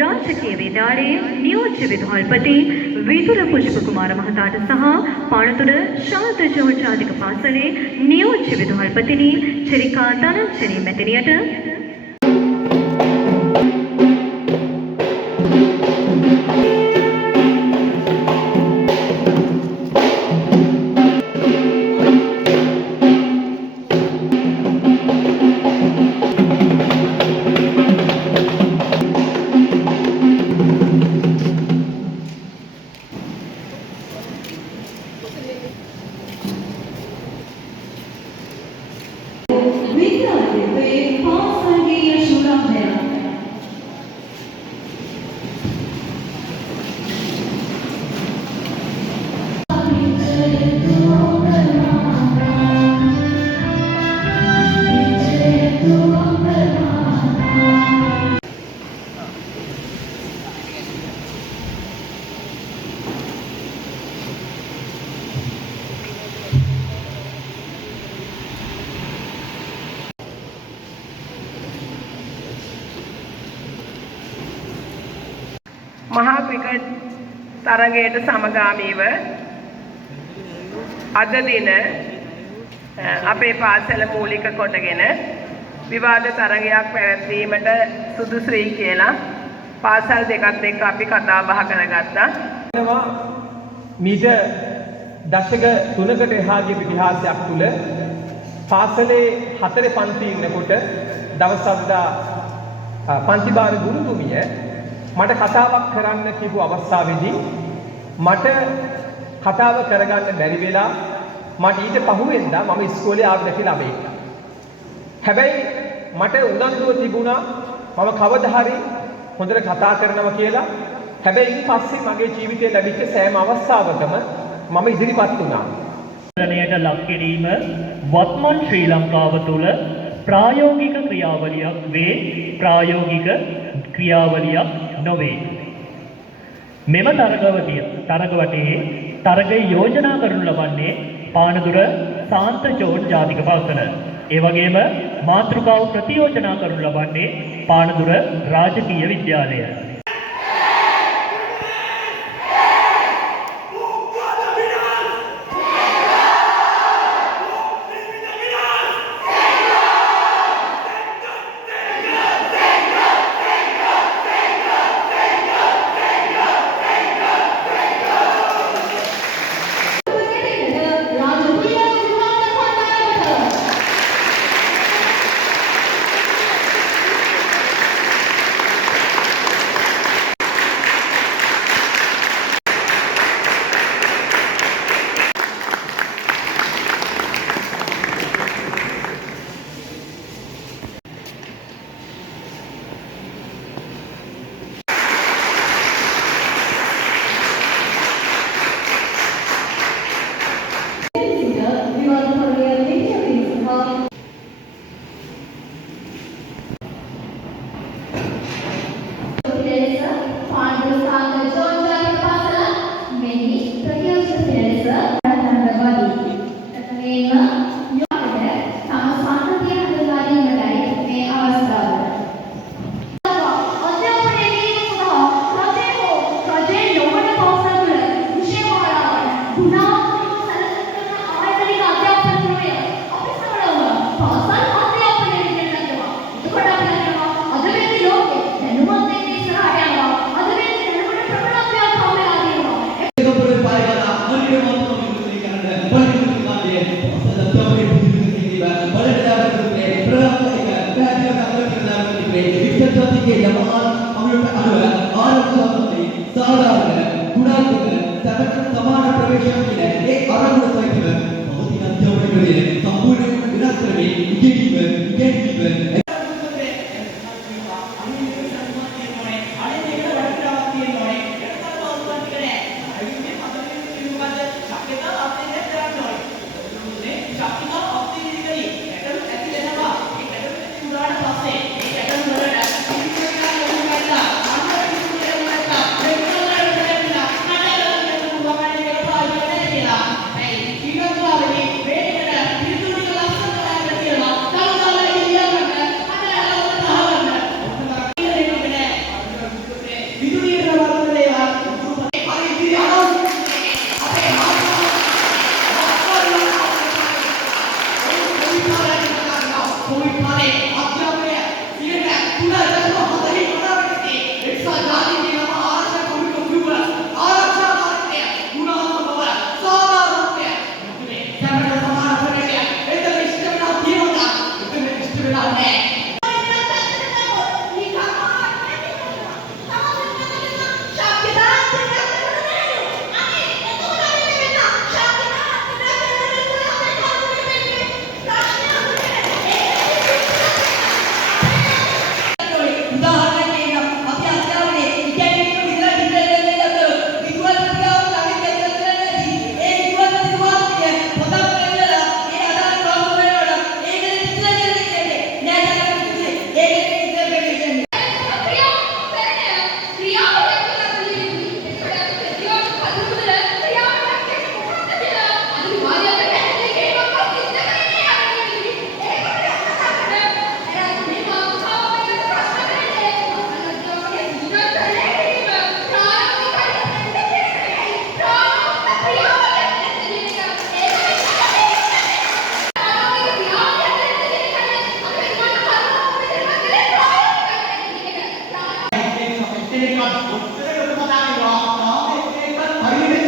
රාජකීය විද්‍යාලයේ නියෝජ්‍ය විදුහල්පති විදුර පුෂ්ප කුමාර මහතාට සහ පානතුර ශාන්ත ජෝන් ජාතික පාසලේ නියෝජ්‍ය විදුහල්පතිනි චරිකා ධනංජලී මැතිණියට මහා ක්‍රිකට් තරගයට සමගාමීව අද දින අපේ පාසල මූලික කොටගෙන විවාද තරගයක් පැවැත්වීමට සුදුසුයි කියලා පාසල් දෙකත් එක්ක අපි කතා බහ කරගත්තා. මීට දශක 3කට එහා ගිය ඉතිහාසයක් තුල පාසලේ 4 පන්ති ඉන්නකොට දවසක්දා පන්ති භාර ගුරුතුමිය මට කතාවක් කරන්න කියපු අවස්ථාවේදී මට කතාව කරගන්න බැරි වෙලා මට ඊට පහුවෙන්දා මම ඉස්කෝලේ ආව නැති ළමයෙක්. හැබැයි මට උනන්දුව තිබුණා මම කවදා හරි හොඳට කතා කරනවා කියලා. හැබැයි ඊට පස්සේ මගේ ජීවිතේ ලැබිච්ච සෑම අවස්ථාවකම මම ඉදිරිපත් වුණා. ට ලක් කිරීම වත්මන් ශ්‍රී ලංකාව තුළ ප්‍රායෝගික ක්‍රියාවලියක් වේ ප්‍රායෝගික ක්‍රියාවලියක් නොවේ. මෙම තරගවටේ තරගය යෝජනා කරනු ලබන්නේ පානදුර සාන්ත ජෝන් ජාතික පාසල. ඒ වගේම මාතෘකාව ප්‍රතියෝජනා කරනු ලබන්නේ පානදුර රාජකීය විද්‍යාලය. කියන එකත් ඔච්චර ලොකු කතාවේ වාස්තාව ඒකත් හරියට